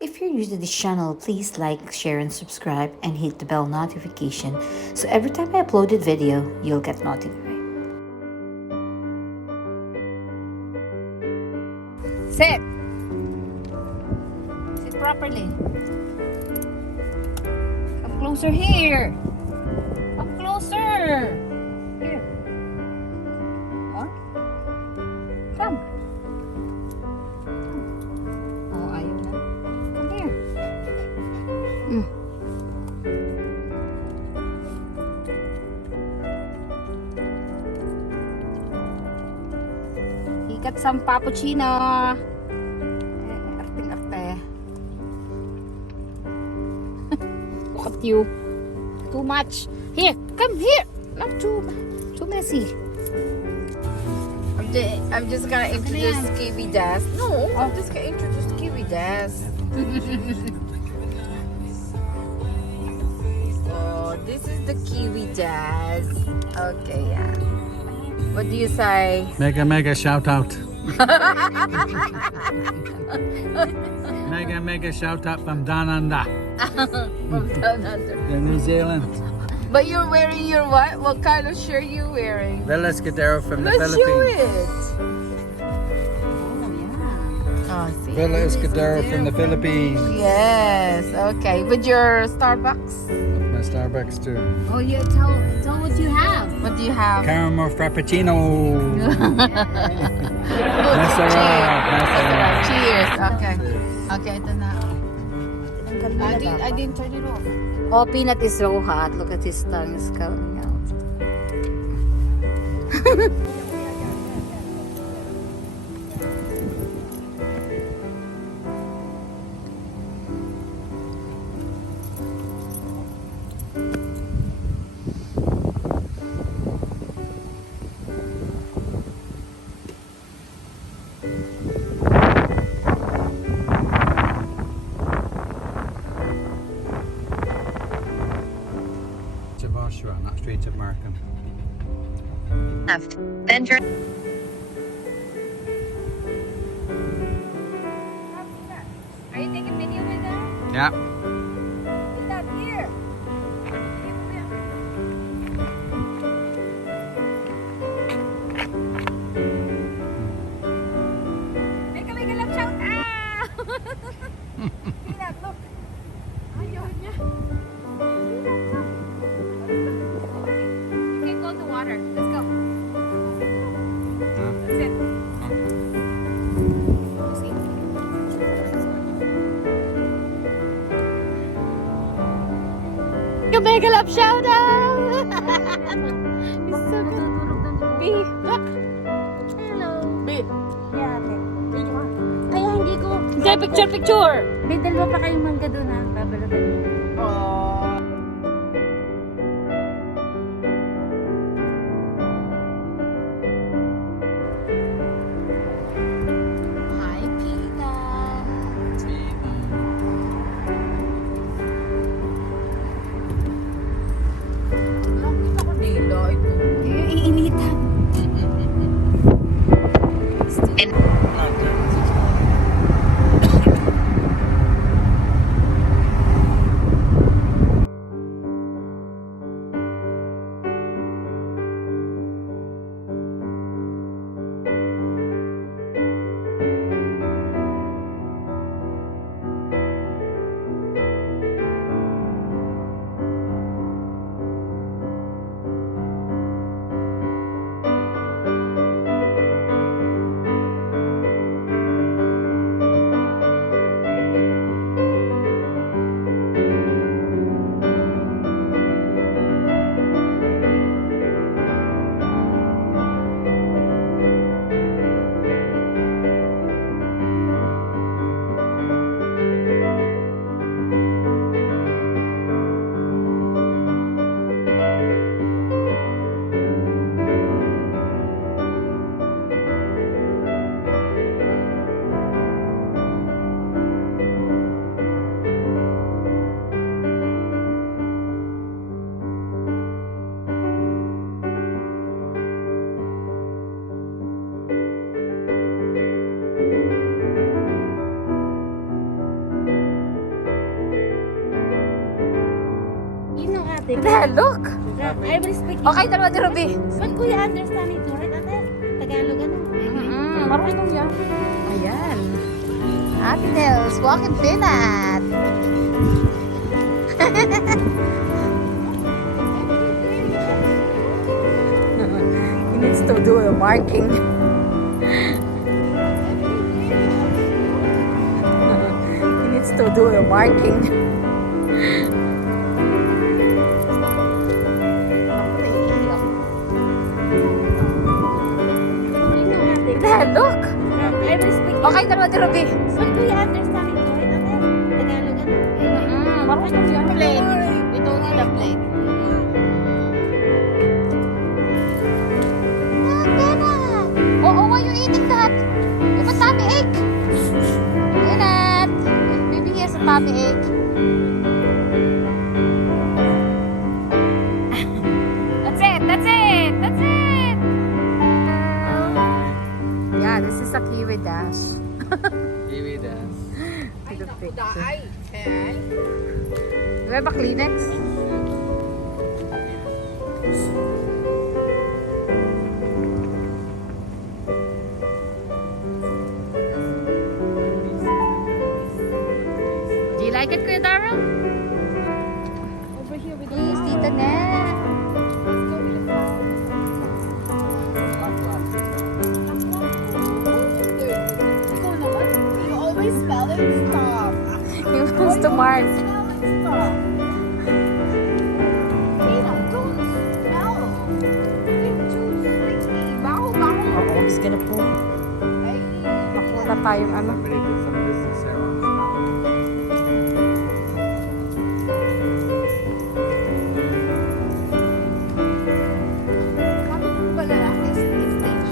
If you're new to this channel, please like, share, and subscribe, and hit the bell notification so every time I upload a video, you'll get notified. Sit! Sit properly. Come closer here. Come closer. Here. More? Come. Oh, ayaw na. Come here. He got some cappuccino. Arte-arte. Look at you. Too much. Here, come here. Not too messy. I'm just gonna introduce Kiwi Daz. No, I'm just gonna introduce Kiwi Daz. Oh, this is the Kiwi Daz. Okay, yeah. What do you say? Mega shout out. mega shout out from down under. From down under. New Zealand. But you're wearing your what? What kind of shirt you wearing? Villa Escudero from the Let's show Philippines. it. Oh, see? Villa Escudero from the Philippines. Yes. Okay. With your Starbucks. My Starbucks too. Oh, you tell what you have. What do you have? Caramel Frappuccino. Cheers. Okay. Okay, ito na. I didn't turn it off. Oh, Peanut is so hot. Look at his tongue is coming out. Sabroso, not straight to Markham. Left. Then turn. Are you taking video with that? Yeah. With that here. Make a love shout out! Peanut, look. Ayaw niya. You can go to water. Let's go. That's it. See? You make a love shout out! It's so good. B, look. Hello. B. Yeah, ate. Ay, hindi ko. Hindi, picture! May dalawa pa kayong mangga doon ha. Babalatan niyo. Oh. Hi, Peanut. Bakit ako nila ito? Iinitan. Look! I will speak. Okay, dalawa ni Ruby. But kuya understand it, right, ate? Tagalog ano? Marunong yan. Ayan. Happy Nails, walking peanut. He needs to do a marking. He needs to do a marking. Look! I will speak. Okay, dalawa ni Ruby. But kuya understand it, right, ate? Tagalog ano? Marunong yan. Plate. We don't need a plate. Oh, why you eating that? You have a tummy ache. Peanut. Baby has a tummy ache. That's it. That's it. That's it. Yeah, this is a kiwi dash. Kiwi dance. Take a picture. daughter.I. Okay. Do you have a Kleenex? Do you like it, Kuya Darrell? Over here with Please, Tita Net. Let's go with the flowers. Ikaw naman. You always smell it. Stop. He wants to mark. Smell it. Stop. Tina, don't smell. They're too sticky. Baho, baho. Oh, he's gonna pull. Ay. Nakula tayong ano. Somebody did some business there on the Kami kung pala is stage.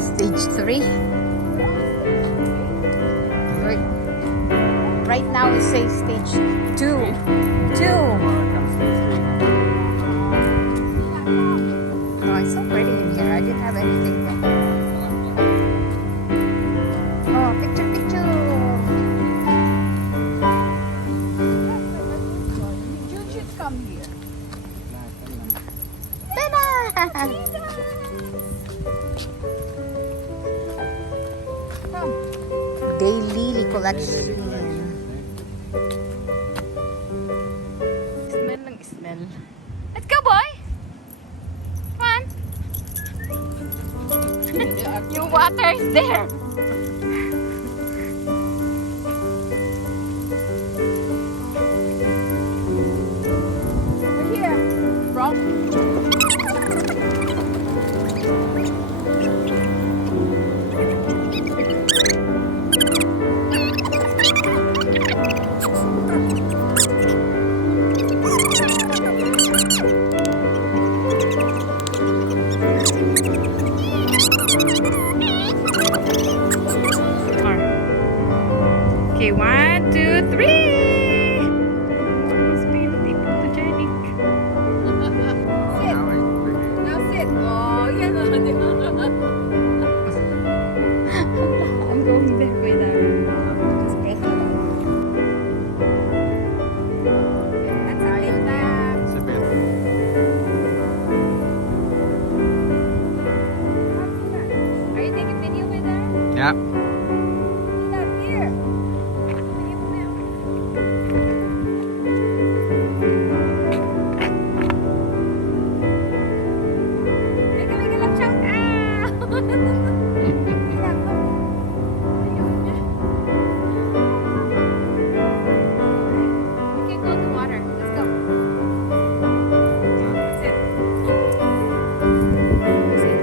Stage 3. Right now it says stage 2. 2. Oh, it's so pretty in here. I didn't have anything there. Oh, picture, picture. You should come here. Daily collection. Smell ng smell. Let's go, boy! Come on! Your water is there! Over here. From. Okay, 1, 2, 3! It's beautiful photogenic. Now sit. Oh, yan o. Di ba? I'm going back with her. Just press it. That's a big bag. It's a bit. Are you taking video with her? Yeah. Not here. Teka lang siya. We can go to water. Let's go. Sit. Sit.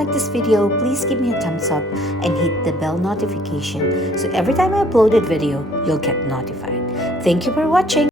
like this video, please give me a thumbs up and hit the bell notification so every time I upload a video, you'll get notified. Thank you for watching.